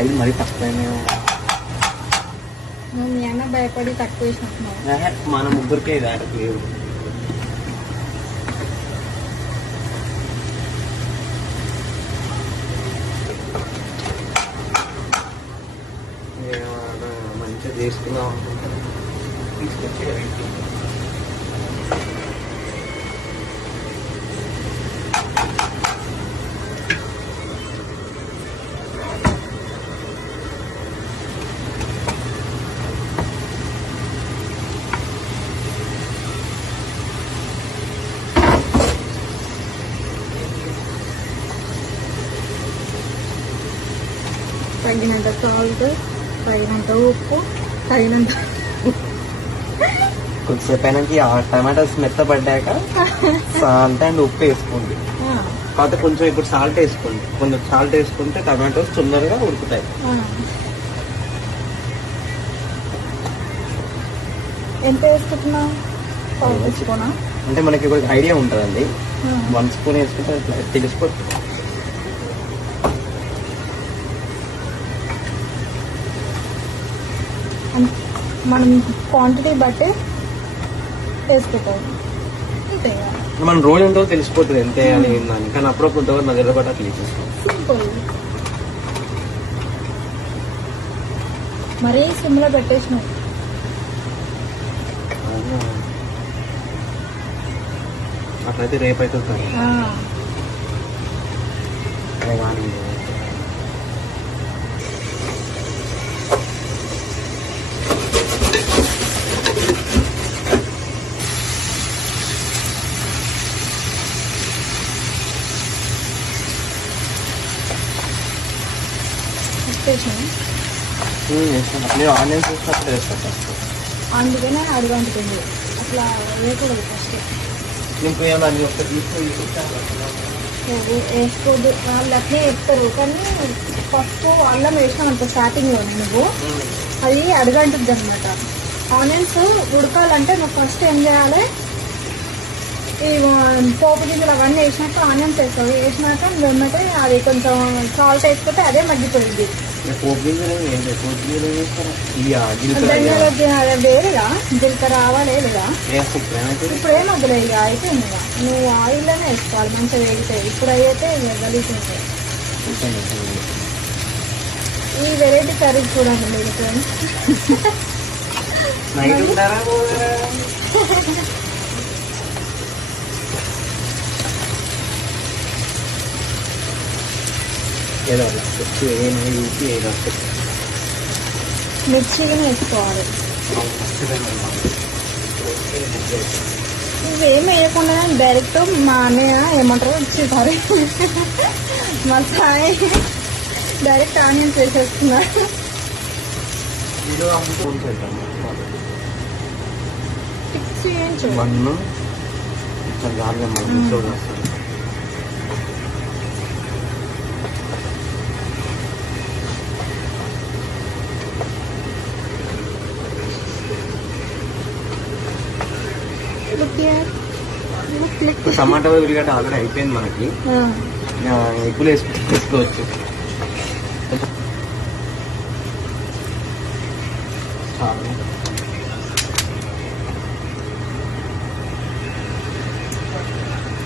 Oil మరి తక్కువ మీ అన్న భయపడి తక్కువ వేసినట్టున్నావు. మన ముగ్గురికే ఇది లేదు. మంచిగా చేసుకున్నాం అనుకుంటా తీసుకొచ్చి తగినంత సాల్ట్, తగినంత ఉప్పు, తగినంత కొద్దిసేపు అయినాక ఆ టమాటాస్ మెత్తపడ్డాక సాల్ట్ అండ్ ఉప్పు వేసుకోండి. కాకపోతే కొంచెం ఇప్పుడు సాల్ట్ వేసుకోండి. కొంచెం సాల్ట్ వేసుకుంటే టమాటోస్ తొందరగా ఉడుకుతాయి. ఎంత వేసుకుంటున్నావు? వేసుకోనా అంటే మనకి ఇప్పుడు ఐడియా ఉంటుందండి. 1 స్పూన్ వేసుకుంటే తెలిసిపోతుంది. మనం క్వాంటిటీ బట్టి వేసుకుంటాం. అంతే మనం రోజు ఎంతో తెలిసిపోతుంది ఎంత వేయాలి ఏందని. కానీ అప్పుడప్పుడు నా దగ్గర కూడా అట్లా చేస్తాం. సింపుల్. మరీ సిమ్లో పెట్టేసినావు. అట్లయితే రేపు అవుతుంది. ఆనియన్స్ అందుకనే అడుగుంటుంది. అట్లా వేయకూడదు. ఫస్ట్ వేసుకోవద్దు. వాళ్ళు అట్లే చెప్తారు. కానీ ఫస్ట్ అల్లం వేసినామంట స్టార్టింగ్లో నువ్వు, అది అడుగంటుంది అనమాట. ఆనియన్స్ ఉడకాలంటే నువ్వు ఫస్ట్ ఏం చేయాలి, ఈ పోపు గింజలు అవన్నీ వేసినాక ఆనియన్స్ వేస్తావు. వేసినాక వెమ్మటే అది కొంచెం సాల్ట్ వేసుకుంటే అదే మగ్గిపోయింది. వేరేగా జీలకర్ర ఆవాలే లేదా ఇప్పుడు ఏం వద్దులే. ఇక అయిపోయింది. ఇక నువ్వు ఆయిల్లోనే వేసుకోవాలి. మంచిగా వేగుతాయి. ఇప్పుడు అయితే గలీజుంటాయి. ఈ వెరైటీ కర్రీ చూడండి మీరు ఫ్రెండ్స్. మిర్చి వేసుకోవాలి. ఇవేం వేయకుండా డైరెక్ట్ మా అన్నయ్య ఏమంటారు వచ్చేసారి మా సాయి డైరెక్ట్ ఆనియన్స్ వేసేస్తున్నారు. ఫిక్స్ చేయించు. టమాటా ఉల్లిగడ్డ ఆల్రెడీ అయిపోయింది మనకి. ఎగ్గులు వేసుకోవచ్చు.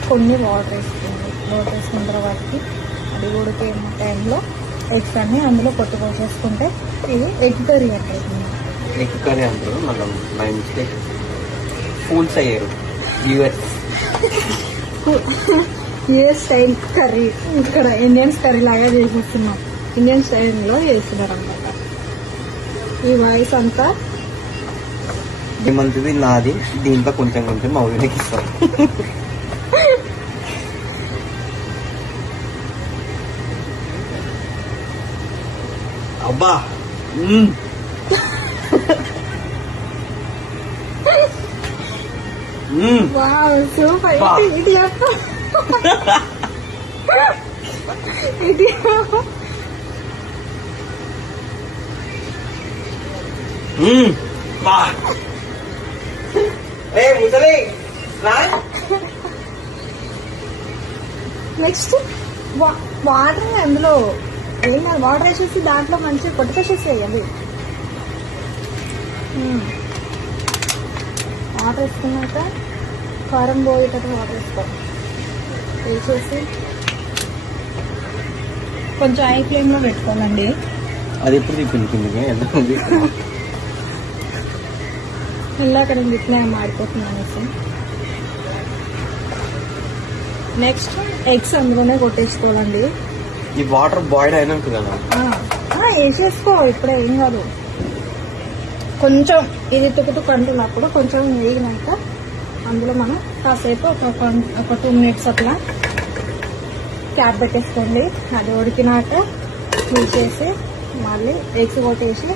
కొన్ని వాటర్ వేసుకోండి. వాటర్ వేసుకున్న తర్వాతకి అది ఉడికే టైంలో ఎగ్స్ అన్ని అందులో కొట్టుకొచ్చేసుకుంటే ఇది ఎగ్ కర్రీ అంటారు. ఎగ్ కర్రీ అంటారు. మనం బై మిస్టేక్ ఫూల్స్ అయ్యారు. యూఎస్ స్టైల్ కర్రీ ఇక్కడ ఇండియన్స్ కర్రీ లాగా చేసేస్తున్నాం. ఇండియన్ స్టైల్లో చేస్తున్నారు అన్నమాట. ఈ వాయిస్ అంతా మంచిది నాది. దీంట్లో కొంచెం కొంచెం మా ఊరికి ఇస్తాం. అబ్బా వావ్ సూపర్. ఇది ఇది ఏ ముసలి రా. నెక్స్ట్ వాటర్ అందులో ఏం కాదు, వాటర్ వేసేసి దాంట్లో మంచిగా కొట్టుకొచ్చేసేయి అవి. వాటర్ వేసుకున్నాక కారం పోయేటట్టు వాటర్ వేసుకో. వేసేసి కొంచెం హై ఫ్లేమ్లో పెట్టుకోవాలండి. అది ఎప్పుడు తిప్పింది కిందికి ఎందుకు ఇందాక నేను ఇట్లా మాడిపోతున్నాను అనేసి. నెక్స్ట్ ఎగ్స్ అందులోనే కొట్టేసుకోవాలండి. ఈ వాటర్ బాయిల్ అయినాక కదా వేసేసుకో, ఇప్పుడే ఏం కాదు. కొంచెం ఇది తుక్కుతుక్కు అంటున్నప్పుడు కొంచెం వేగినాక అందులో మనం కాసేపు ఒక 2 minutes అట్లా క్యాప్ పెట్టేసుకోండి. అది ఉడికినాక తీసేసి మళ్ళీ ఎగ్స్ కొట్టేసి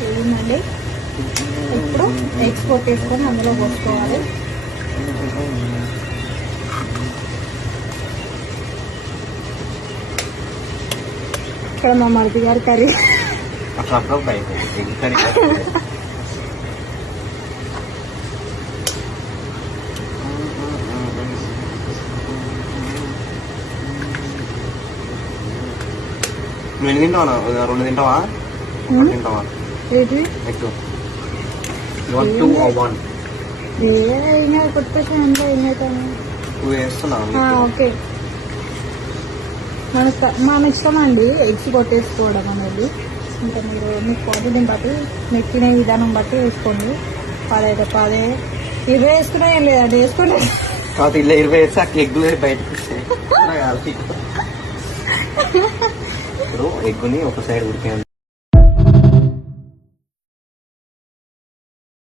వేయండి. ఇప్పుడు ఎగ్స్ కొట్టేసుకొని అందులో పోసుకోవాలి. ఇక్కడ మా మరిది గారి కర్రీ అట్లా బయట నువ్వు ఎన్ని తింటావా? 2 తింటావా? 1 తింటావా? ఏంటి ఎక్కువ 1 2 or 1 ఏమైనా కొట్టేసి అందులో ఏమవుతాను. నువ్వు వేస్తున్నావు. ఓకే, మన ఇష్టం అండి ఎగ్స్ కొట్టేసుకోవడం అనేది. ఇంకా మీరు మీ క్వాంటిటీని బట్టి మీరు తినే విధానం బట్టి వేసుకోండి. 10 20 వేసుకునే ఏం లేదండి, వేసుకోండి. కాదు ఇలా 20 వేస్తే ఆ ఎగ్గులు బయటకు వస్తాయి. ఇప్పుడు ఎగ్గుని ఒక సైడ్ ఉడికే